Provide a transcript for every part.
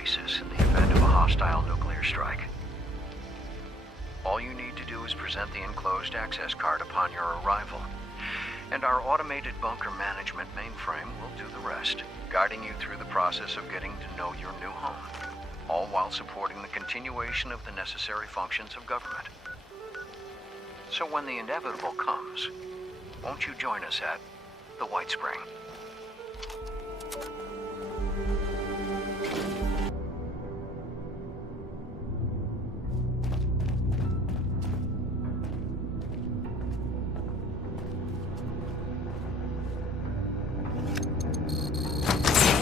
oasis in the event of a hostile nuclear strike. All you need to do is present the enclosed access card upon your arrival, and our automated bunker management mainframe will do the rest, guiding you through the process of getting to know your new home, all while supporting the continuation of the necessary functions of government. So when the inevitable comes, won't you join us at the White Spring?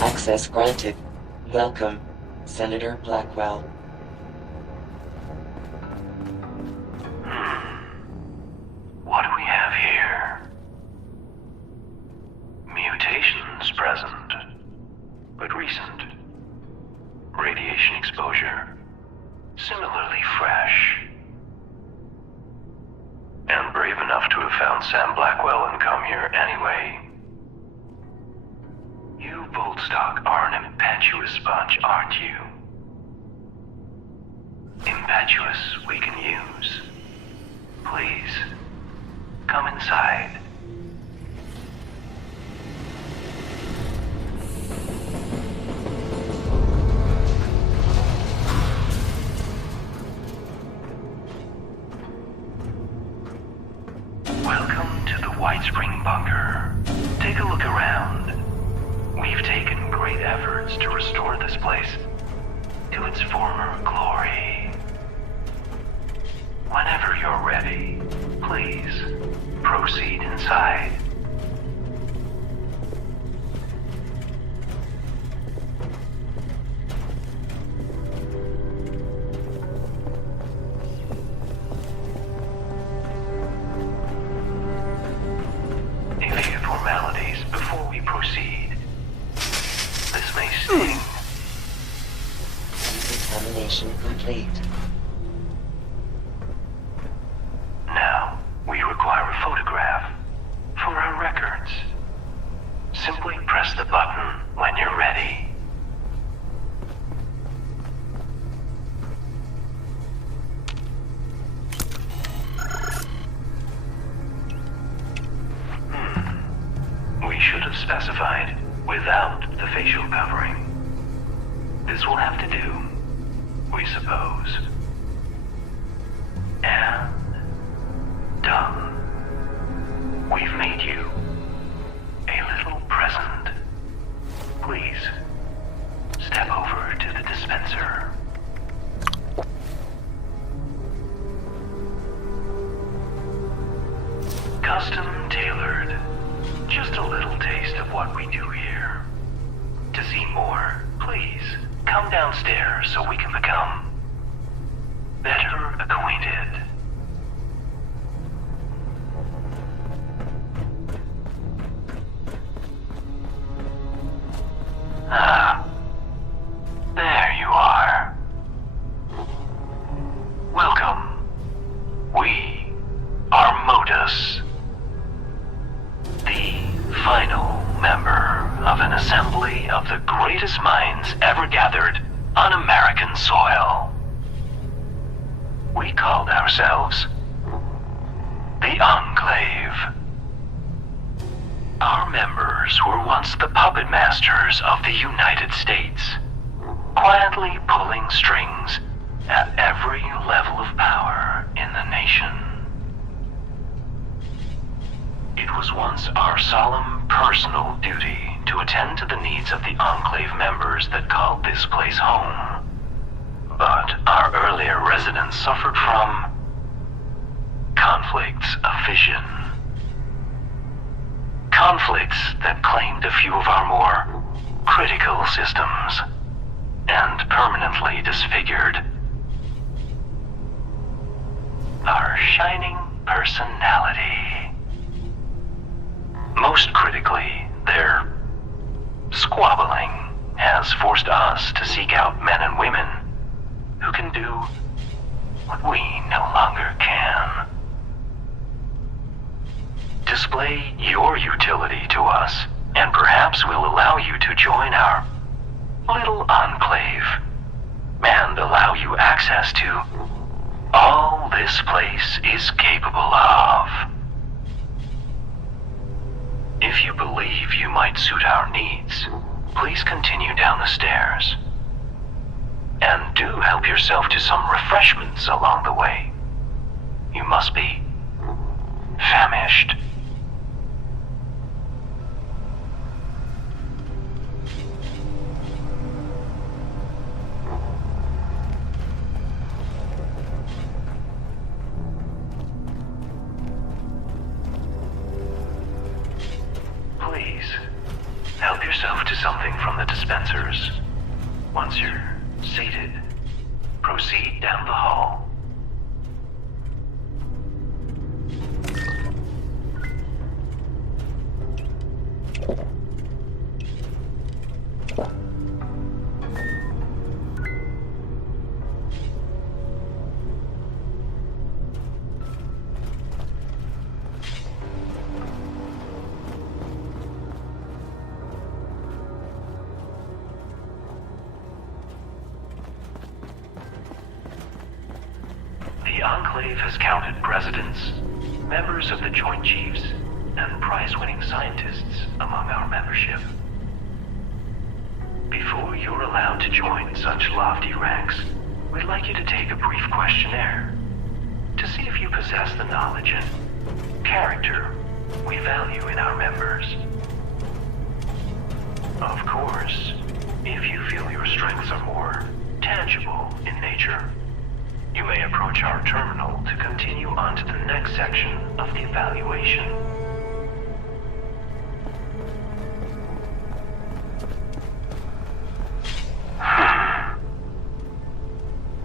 Access granted. Welcome, Senator Blackwell. What do we have here? Mutations present, but recent. Radiation exposure, similarly fresh. And brave enough to have found Sam Blackwell and come here anyway. You, Boltstock, are an impetuous bunch, aren't you? Impetuous we can use. Please, come inside. Welcome to the White Spring Bunker. Take a look around. We've taken great efforts to restore this place to its former glory. Whenever you're ready, please proceed inside. A few formalities before we proceed. This may sting. Examination complete. Now, we require a photograph for our records. Simply press the button when you're ready. We should have specified without the facial covering. This will have to do, we suppose. And done. We've made you a little present. Please, step over to the dispenser. Custom tailored. Just a little taste of what we do here. To see more, please come downstairs so we can become better acquainted. Ah, there you are. Welcome. We are Modus, the final member of an assembly of the greatest minds ever gathered on American soil. We called ourselves the Enclave. Our members were once the puppet masters of the United States, quietly pulling strings at every level of power in the nation. It was once our solemn personal duty to attend to the needs of the Enclave members that called this place home. But our earlier residents suffered from conflicts of vision. Conflicts that claimed a few of our more critical systems and permanently disfigured our shining personality. Most critically, their squabbling has forced us to seek out men and women who can do what we no longer can. Display your utility to us, and perhaps we'll allow you to join our little enclave access to all this place is capable of. If you believe you might suit our needs, please continue down the stairs. And do help yourself to some refreshments along the way. You must be famished. Please, help yourself to something from the dispensers. Once you're sated, proceed down the hall. The Enclave has counted presidents, members of the Joint Chiefs, and prize-winning scientists among our membership. Before you're allowed to join such lofty ranks, we'd like you to take a brief questionnaire to see if you possess the knowledge and character we value in our members. Of course, if you feel your strengths are more tangible in nature, you may approach our terminal to continue on to the next section of the evaluation.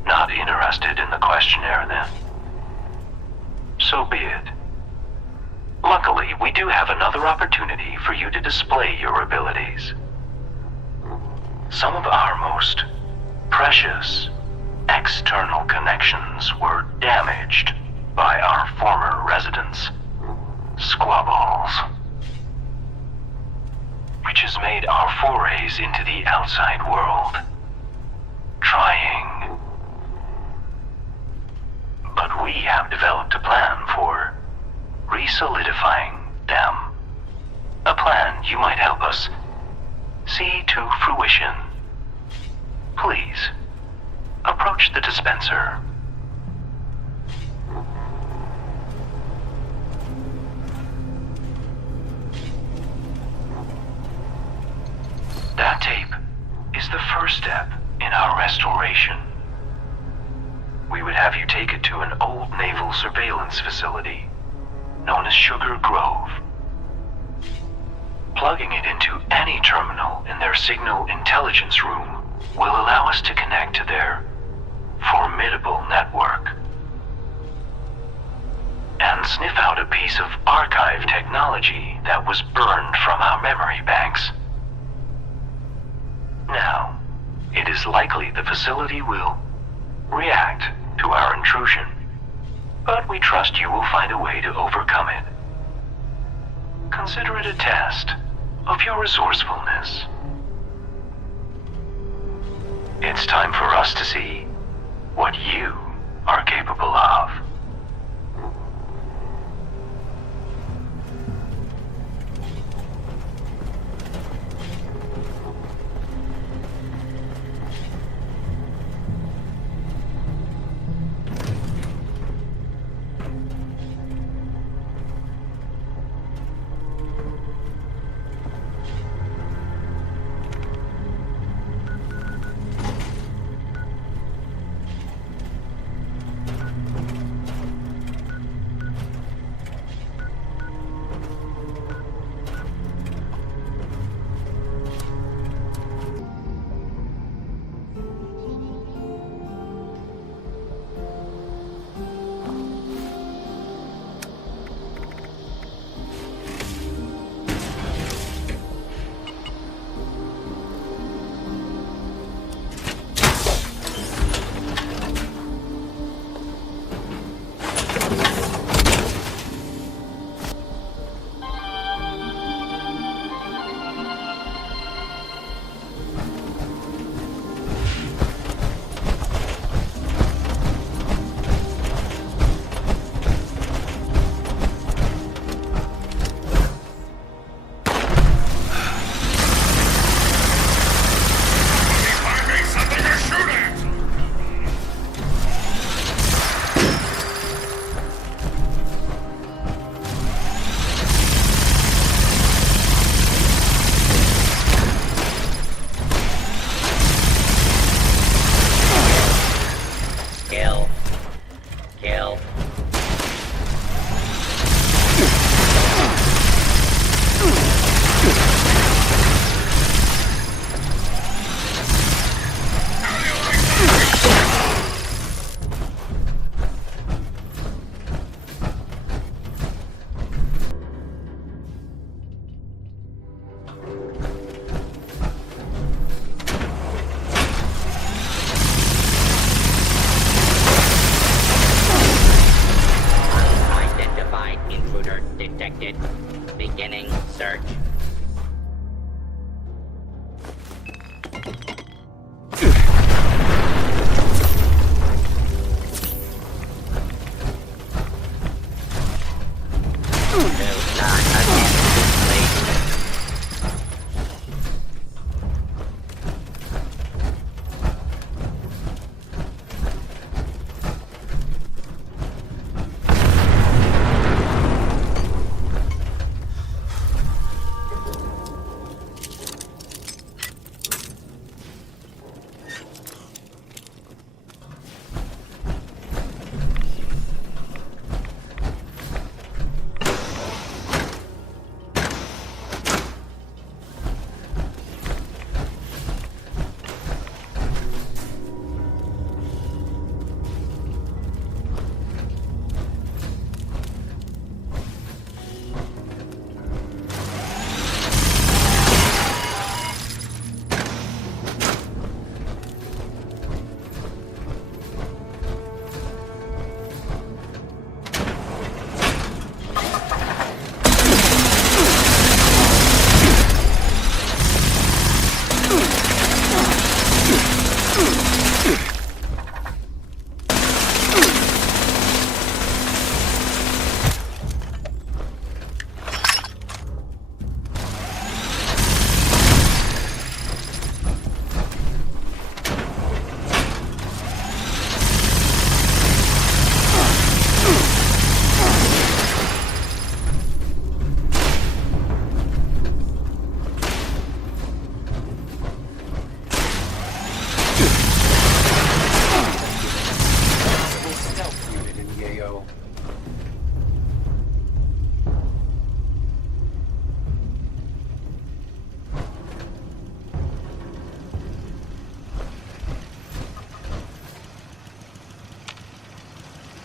Not interested in the questionnaire, then? So be it. Luckily, we do have another opportunity for you to display your abilities. Some of our most precious external connections were damaged by our former residents, squabbles, which has made our forays into the outside world trying. But we have developed a plan for re-solidifying them. A plan you might help us see to fruition. Please, approach the dispenser. That tape is the first step in our restoration. We would have you take it to an old naval surveillance facility known as Sugar Grove. Plugging it into any terminal in their signal intelligence room will allow us to connect to their formidable network and sniff out a piece of archive technology that was burned from our memory banks. Now, it is likely the facility will react to our intrusion, but we trust you will find a way to overcome it. Consider it a test of your resourcefulness. It's time for us to see what you are capable of.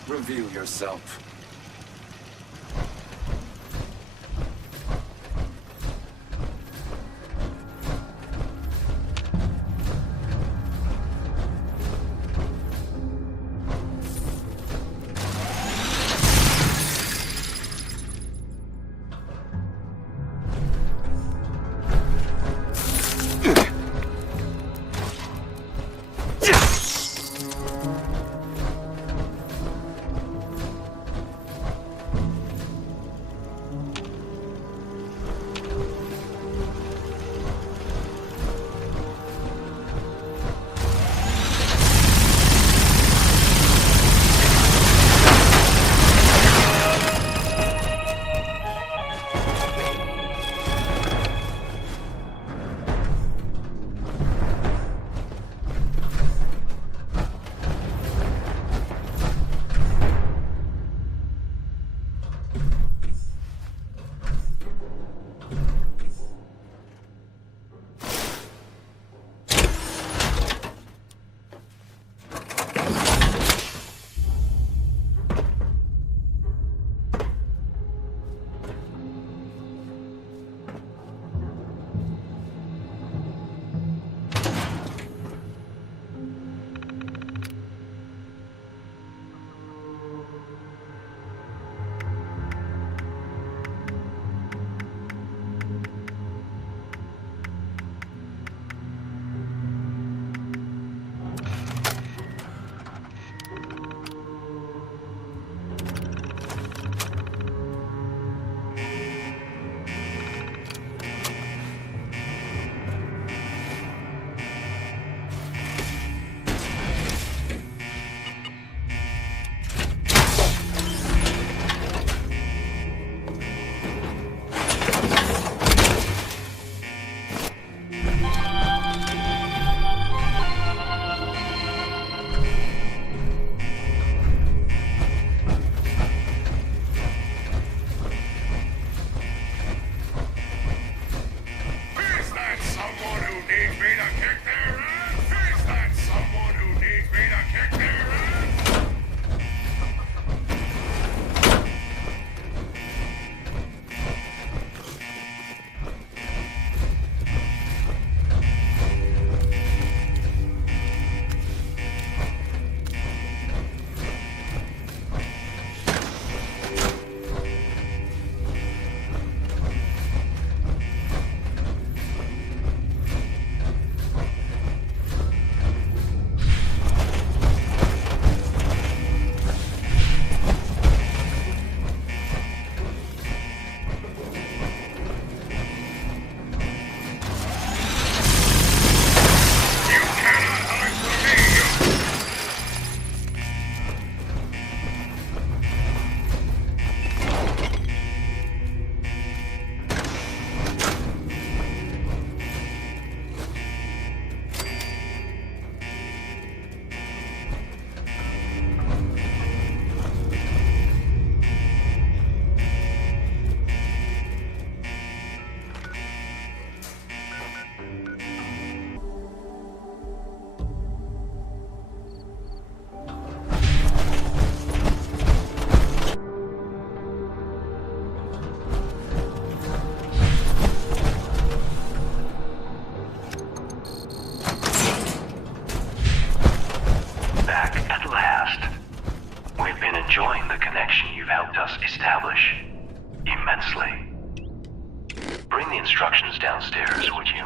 Reveal yourself. Downstairs, would you?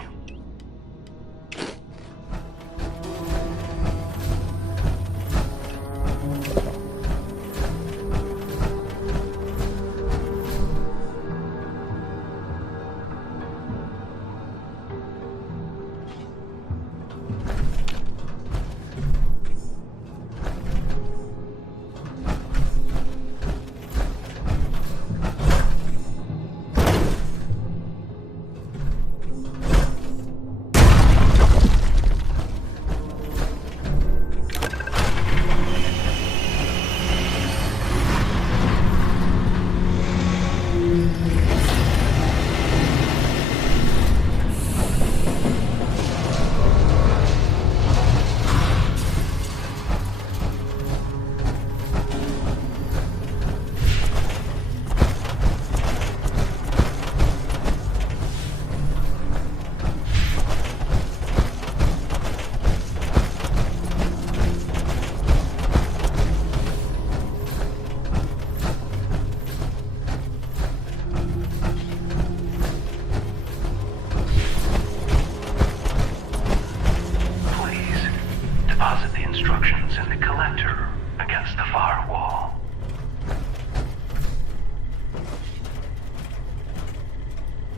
instructions in the collector against the far wall.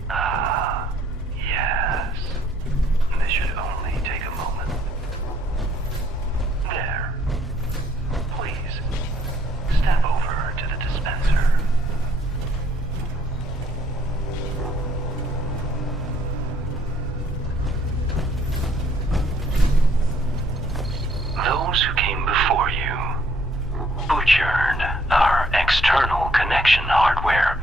Ah, yes. This should only take a moment. There. Please, step over to the dispenser. Those who came before you butchered our external connection hardware,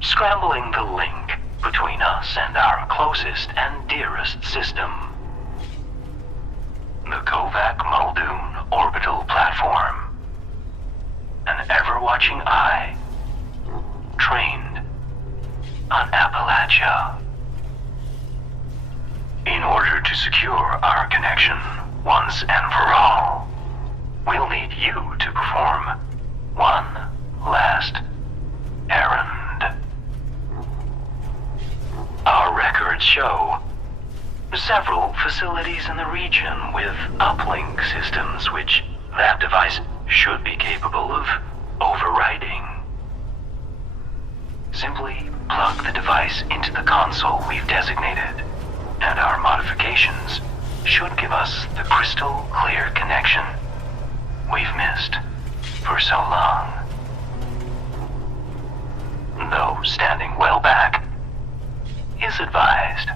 scrambling the link between us and our closest and dearest system, the Kovac Muldoon orbital platform. An ever-watching eye, trained on Appalachia. In order to secure our connection once and for all, we'll need you to perform one last errand. Our records show several facilities in the region with uplink systems which that device should be capable of overriding. Simply plug the device into the console we've designated, and our modifications should give us the crystal clear connection we've missed for so long. Though standing well back is advised.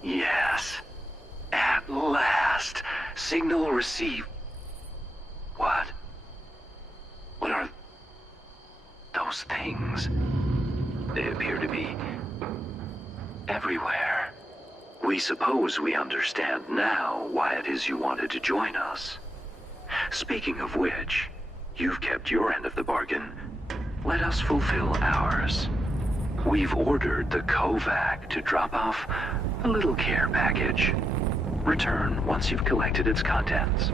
Yes. At last. Signal received. things. They appear to be everywhere. We suppose we understand now why it is you wanted to join us. Speaking of which, you've kept your end of the bargain. Let us fulfill ours. We've ordered the Kovac to drop off a little care package. Return once you've collected its contents.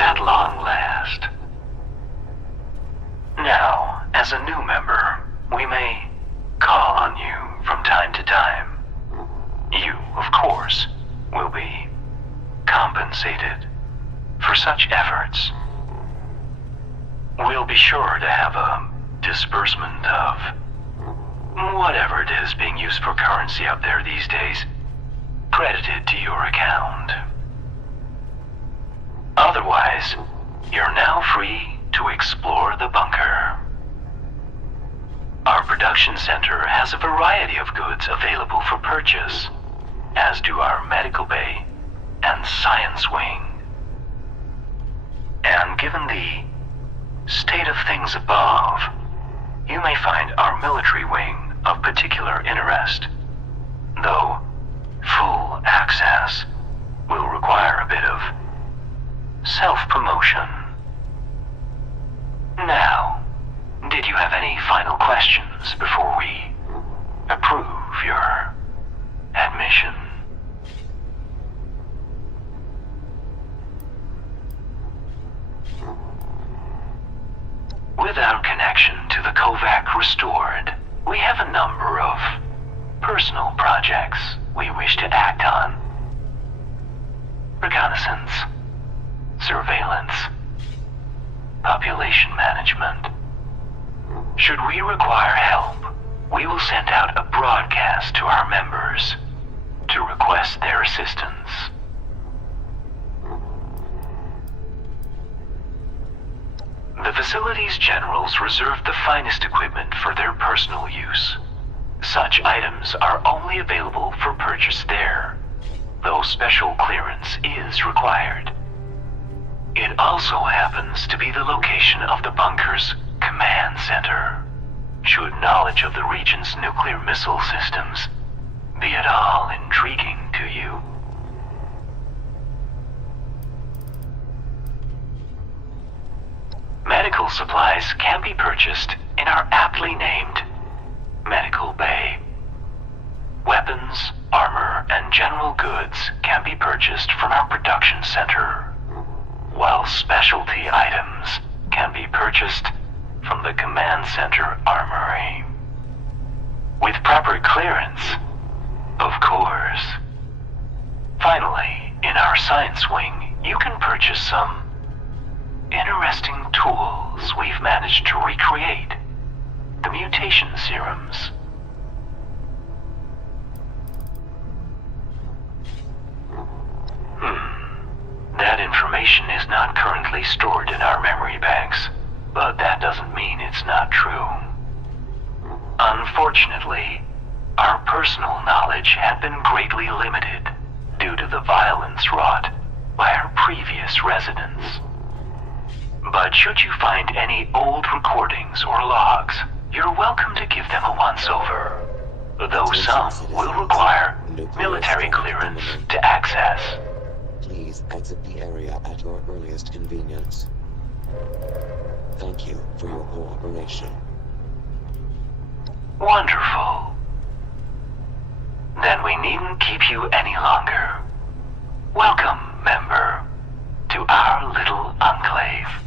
At long last. Now, as a new member, we may call on you from time to time. You, of course, will be compensated for such efforts. We'll be sure to have a disbursement of whatever it is being used for currency out there these days credited to your account. Otherwise, you're now free to explore the bunker. Our production center has a variety of goods available for purchase, as do our medical bay and science wing. And given the state of things above, you may find our military wing of particular interest, though full access will require a bit of self-promotion. Now, did you have any final questions before we approve your admission? With our connection to the Kovac restored, we have a number of personal projects we wish to act on. Reconnaissance, surveillance, population management. Should we require help, we will send out a broadcast to our members to request their assistance. The facility's generals reserve the finest equipment for their personal use, Such items are only available for purchase there, though special clearance is required. It also happens to be the location of the bunker's command center. Should knowledge of the region's nuclear missile systems be at all intriguing to you. Medical supplies can be purchased in our aptly named Medical Bay. Weapons, armor, and general goods can be purchased from our production center, while specialty items can be purchased from the command center armory. With proper clearance, of course. Finally, in our science wing, you can purchase some interesting tools we've managed to recreate. The mutation serums. That information is not currently stored in our memory banks, but that doesn't mean it's not true. Unfortunately, our personal knowledge had been greatly limited due to the violence wrought by our previous residents. But should you find any old recordings or logs, you're welcome to give them a once-over, though some will require military clearance to access. Please exit the area at your earliest convenience. Thank you for your cooperation. Wonderful. Then we needn't keep you any longer. Welcome, member, to our little enclave.